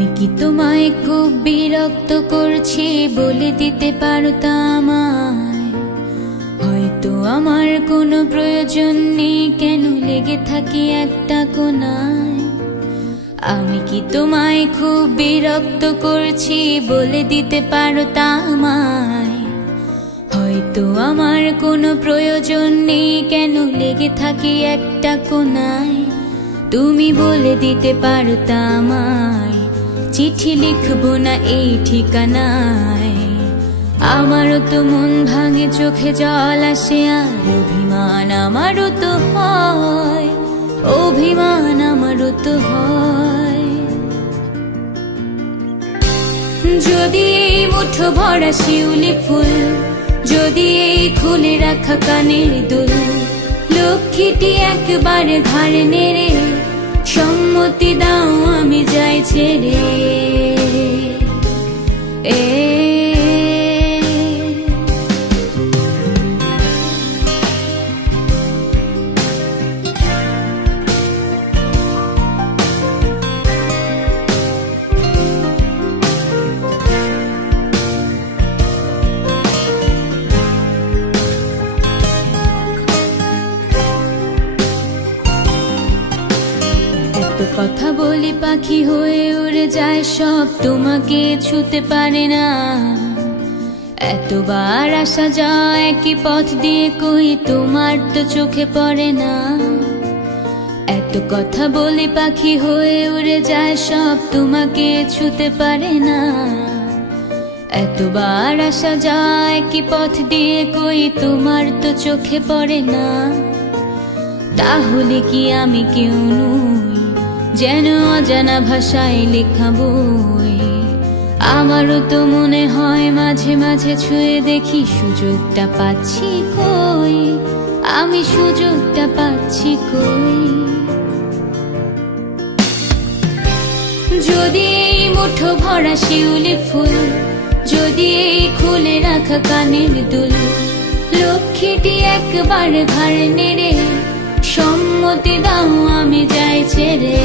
আমি কি তোমায় খুব বিরক্ত করছি বলে দিতে পারতা আমায়? হয়তো আমার কোনো প্রয়োজন নেই, কেন লেগে থাকি একটা কোনায়। আমি কি তোমায় খুব বিরক্ত করছি বলে দিতে পারতা আমায়? হয়তো আমার কোনো প্রয়োজন নেই, কেন লেগে থাকি একটা কোনায়। তুমি বলে দিতে পারতা আমায়, চিঠি লিখবো না এই ঠিকানায়। আমারও তো মন ভাঙে, চোখে জল আসে, আর অভিমান আমারও তো হয়, অভিমান আমারও তো হয়। যদি এই মুঠো ভরা শিউলি ফুল, যদি এই খুলে রাখা কানের দুল, লক্ষ্মীটি একবারে ঘাড়ে নেড়ে সম্মতি দাও আমি যাই ছেড়ে। কথা বলি পাখি হয়ে উড়ে যায় সব, তোমাকে ছুতে পারে না। এতবার আসা যায় একই পথ দিয়ে, কই তোমার তো চোখে পড়ে না। এত কথা বলি পাখি হয়ে উড়ে যায় সব, তোমাকে ছুতে পারে না। এতবার আসা যায় একই পথ দিয়ে, কই তোমার তো চোখে পড়ে না। তাহলে কি আমি কেউ নই, যেন অজানা ভাষায় লেখা বই? আমারও তো মনে হয় মাঝে মাঝে ছুঁয়ে দেখি, সুযোগটা পাচ্ছি কই, আমি সুযোগটা পাচ্ছি কই। যদি এই মুঠো ভরা শিউলি ফুল, যদি এই খুলে রাখা কানের দুল, লক্ষ্মীটি একবার ঘাড় নেড়ে সম্মতি দাও আমি যাই ছেড়ে।